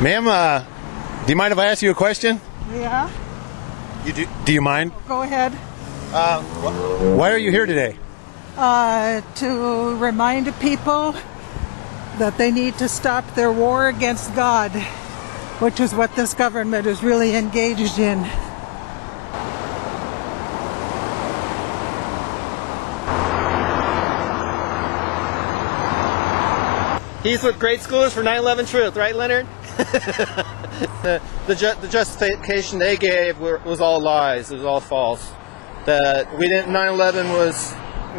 Ma'am, do you mind if I ask you a question? Yeah. You do? Do you mind? Go ahead. Why are you here today? To remind people that they need to stop their war against God, which is what this government is really engaged in. He's with grade schoolers for 9/11 Truth, right, Leonard? the justification they gave was all lies. It was all false. That 9/11 was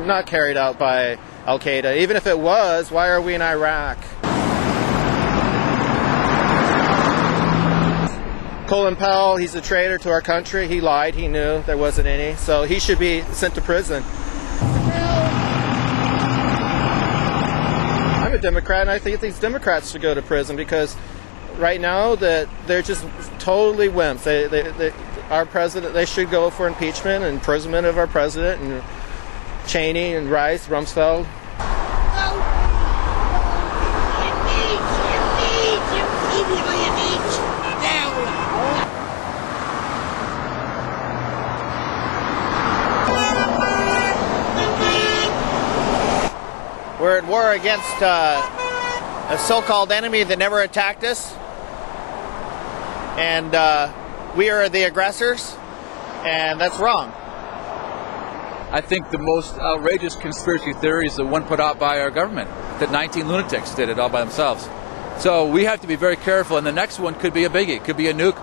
not carried out by Al Qaeda. Even if it was, why are we in Iraq? Colin Powell, he's a traitor to our country. He lied. He knew there wasn't any. So he should be sent to prison. I'm a Democrat, and I think these Democrats should go to prison because right now that they're just totally wimps. Our president, they should go for impeachment and imprisonment of our president and Cheney and Rice, Rumsfeld. We're at war against a so-called enemy that never attacked us, and we are the aggressors, and that's wrong. I think the most outrageous conspiracy theory is the one put out by our government, that 19 lunatics did it all by themselves. So we have to be very careful, and the next one could be a biggie, could be a nuke,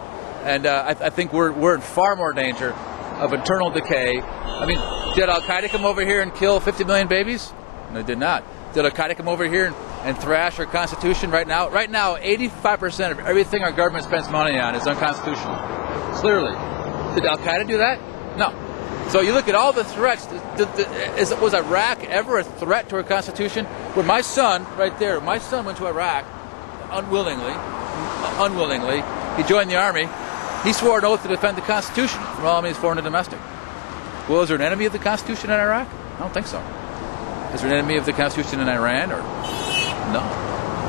and I think we're in far more danger of internal decay. I mean, did Al Qaeda come over here and kill 50 million babies? No, it did not. Did Al Qaeda come over here and thrash our Constitution right now? Right now, 85% of everything our government spends money on is unconstitutional. Clearly. Did Al Qaeda do that? No. So you look at all the threats. Was Iraq ever a threat to our Constitution? When my son, right there, my son went to Iraq unwillingly. He joined the Army. He swore an oath to defend the Constitution from all enemies, foreign and domestic. Well, is there an enemy of the Constitution in Iraq? I don't think so. Is there an enemy of the Constitution in Iran? Or no.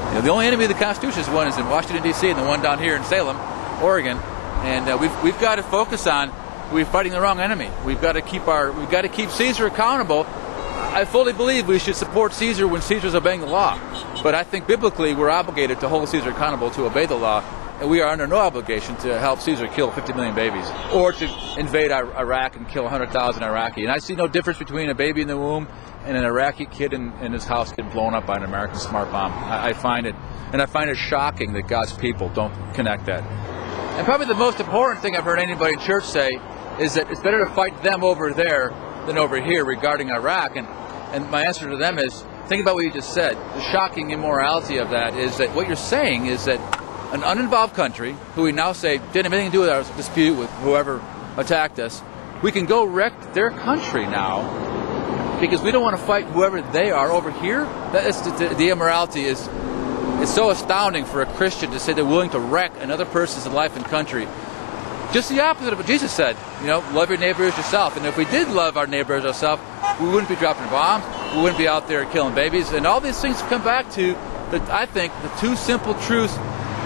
You know, the only enemy of the Constitution is one is in Washington, D.C., and the one down here in Salem, Oregon. And we've got to focus on we're fighting the wrong enemy. We've got to keep Caesar accountable. I fully believe we should support Caesar when Caesar's obeying the law. But I think biblically we're obligated to hold Caesar accountable to obey the law. And we are under no obligation to help Caesar kill 50 million babies or to invade Iraq and kill 100,000 Iraqi. And I see no difference between a baby in the womb and an Iraqi kid in his house getting blown up by an American smart bomb. I find it shocking that God's people don't connect that. And probably the most important thing I've heard anybody in church say is that it's better to fight them over there than over here regarding Iraq. And my answer to them is, think about what you just said. The shocking immorality of that is that what you're saying is that an uninvolved country, who we now say didn't have anything to do with our dispute with whoever attacked us, we can go wreck their country now because we don't want to fight whoever they are over here. The immorality is so astounding for a Christian to say they're willing to wreck another person's life and country. Just the opposite of what Jesus said, love your neighbor as yourself. And if we did love our neighbor as ourselves, we wouldn't be dropping bombs, we wouldn't be out there killing babies. And all these things come back to, I think, the two simple truths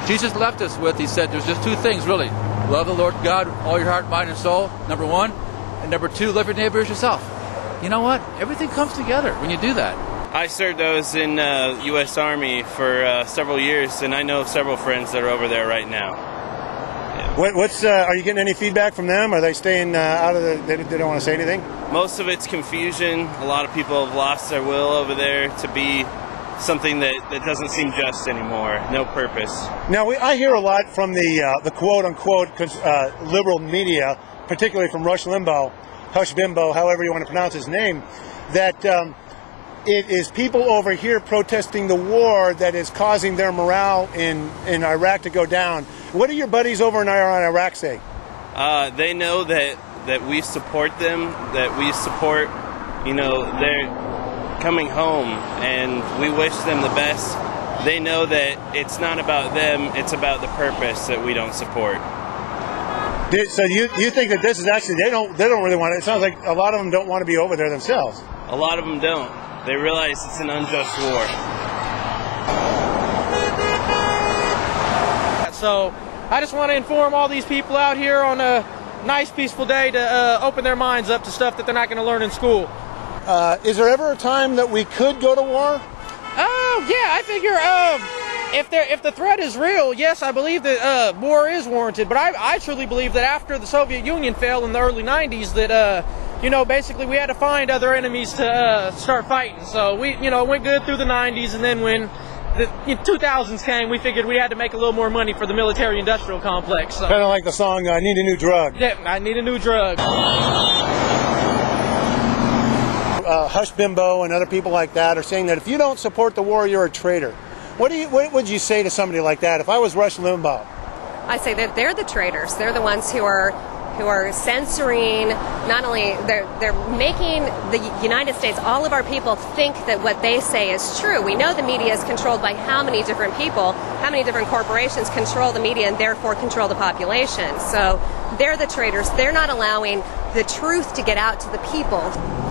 Jesus left us with. He said there's just two things, really. Love the Lord God with all your heart, mind, and soul, number one. And number two, love your neighbor as yourself. You know what? Everything comes together when you do that. I served. I was in U.S. Army for several years, and I know several friends that are over there right now. Yeah. Are you getting any feedback from them? Are they staying out of they don't want to say anything? Most of it's confusion. A lot of people have lost their will over there to be something that doesn't seem just anymore. No purpose. Now, I hear a lot from the quote-unquote liberal media, particularly from Rush Limbaugh, Hush Bimbo, however you want to pronounce his name, that it is people over here protesting the war that is causing their morale in Iraq to go down. What do your buddies over in Iraq say? They know that we support them, that we support, their coming home, and we wish them the best. They know that it's not about them, it's about the purpose that we don't support. So you think that this is actually, they don't really want it. It sounds like a lot of them don't want to be over there themselves. A lot of them don't. They realize it's an unjust war. So I just want to inform all these people out here on a nice, peaceful day to open their minds up to stuff that they're not going to learn in school. Is there ever a time that we could go to war? Oh, yeah, I figure if the threat is real, yes, I believe that war is warranted. But I truly believe that after the Soviet Union fell in the early 90s, that basically we had to find other enemies to start fighting. So we went good through the 90s, and then when the 2000s came, we figured we had to make a little more money for the military-industrial complex. So. Kind of like the song "I Need a New Drug." Yeah, I need a new drug. Hush Bimbo and other people like that are saying that if you don't support the war, you're a traitor. What would you say to somebody like that? If I was Rush Limbaugh, I say that they're the traitors. They're the ones who are censoring. Not only they're making the United States, all of our people think that what they say is true. We know the media is controlled by how many different people, how many different corporations control the media and therefore control the population. So they're the traitors. They're not allowing the truth to get out to the people.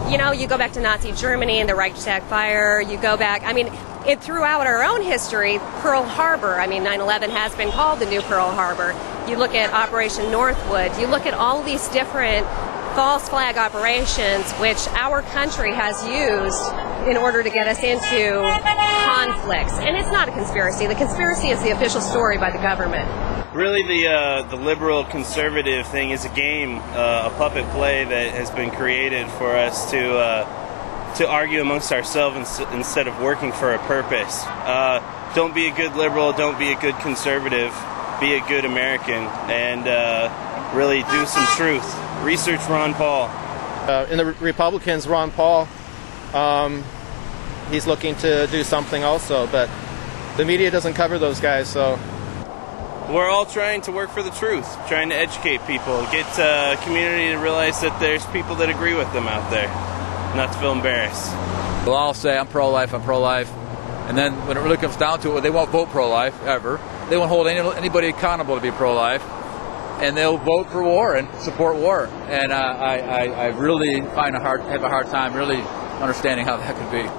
You go back to Nazi Germany and the Reichstag fire. You go back, throughout our own history, Pearl Harbor, 9/11 has been called the new Pearl Harbor. You look at Operation Northwood. You look at all these different false flag operations which our country has used in order to get us into conflicts. And it's not a conspiracy. The conspiracy is the official story by the government. Really, the liberal conservative thing is a game, a puppet play that has been created for us to argue amongst ourselves instead of working for a purpose. Don't be a good liberal, don't be a good conservative, be a good American, and really do some truth. Research Ron Paul. In the Republicans, Ron Paul, he's looking to do something also, but the media doesn't cover those guys, so. We're all trying to work for the truth, trying to educate people, get a community to realize that there's people that agree with them out there, not to feel embarrassed. They'll all say, I'm pro-life, and then when it really comes down to it, they won't vote pro-life, ever. They won't hold anybody accountable to be pro-life, and they'll vote for war and support war. And I really have a hard time really understanding how that could be.